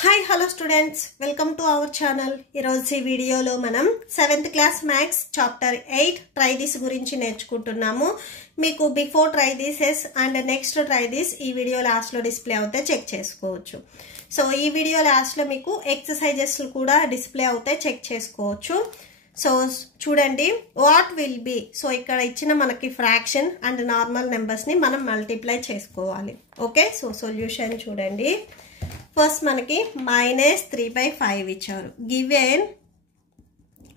Hi hello students, welcome to our channel. ఈరోజు ఈ వీడియోలో మనం 7th class maths chapter 8 try this గురించి నేర్చుకుంటున్నాము. మీకు before try these and next try this ఈ వీడియో లాస్ట్లో డిస్ప్లే అవుతే చెక్ చేసుకోవచ్చు. సో ఈ వీడియో లాస్ట్లో మీకు ఎక్సర్సైజెస్ కూడా డిస్ప్లే అవుతాయి, చెక్ చేసుకోవచ్చు. సో చూడండి, వాట్ విల్ బి. సో ఇక్కడ ఇచ్చిన మనకి ఫ్రాక్షన్ అండ్ నార్మల్ నెంబర్స్ని మనం మల్టిప్లై చేసుకోవాలి. ఓకే, సో సొల్యూషన్ చూడండి. ఫస్ట్ మనకి -3/5 ఇచ్చారు. గివెన్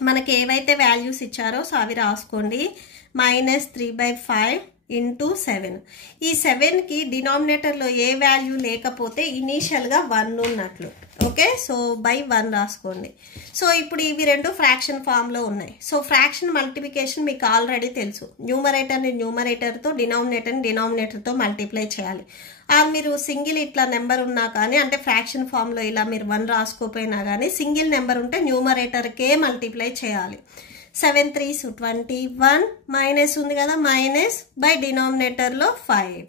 మనకి ఏవైతే వాల్యూస్ ఇచ్చారో సో అవి రాసుకోండి. -3/5 × 7. ఈ 7కి డినామినేటర్లో ఏ వాల్యూ లేకపోతే ఇనీషియల్గా 1 ఉన్నట్లు. ఓకే, సో బై 1 రాసుకోండి. సో ఇప్పుడు ఇవి రెండు ఫ్రాక్షన్ ఫామ్లో ఉన్నాయి. సో ఫ్రాక్షన్ మల్టిప్లికేషన్ మీకు ఆల్రెడీ తెలుసు. న్యూమరేటర్ని న్యూమరేటర్తో, డినామినేటర్ని డినామినేటర్తో మల్టిప్లై చేయాలి. మీరు సింగిల్ ఇట్లా నెంబర్ ఉన్నా కానీ, అంటే ఫ్రాక్షన్ ఫామ్లో ఇలా మీరు 1 రాసుకోపోయినా కానీ, సింగిల్ నెంబర్ ఉంటే న్యూమరేటర్కే మల్టిప్లై చేయాలి. 7 3s 21 మైనస్ ఉంది కదా, మైనస్ బై డినామినేటర్లో 5.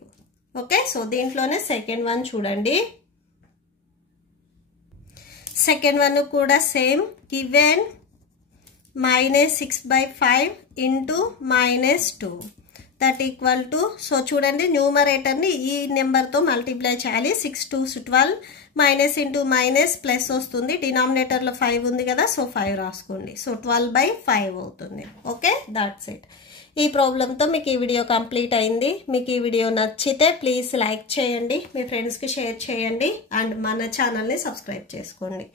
ఓకే, సో దీంట్లోనే సెకండ్ వన్ చూడండి. సెకండ్ వన్ కూడా same. Given -6/5 × -2 that equal to, so చూడండి న్యూమరేటర్ని ఈ నెంబర్తో మల్టిప్లై చేయాలి. 6 2s 12 minus into minus plus వస్తుంది. డినామినేటర్లో 5 ఉంది కదా, సో 5 రాసుకోండి. సో 12/5 అవుతుంది. Okay, that's it. ఈ ప్రాబ్లంతో మీకు ఈ వీడియో కంప్లీట్ అయింది. మీకు ఈ వీడియో నచ్చితే ప్లీజ్ లైక్ చేయండి, మీ ఫ్రెండ్స్కి షేర్ చేయండి అండ్ మన ఛానల్ని సబ్స్క్రైబ్ చేసుకోండి.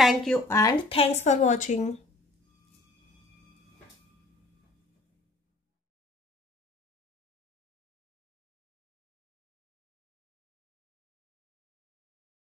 Thank you and thanks for watching.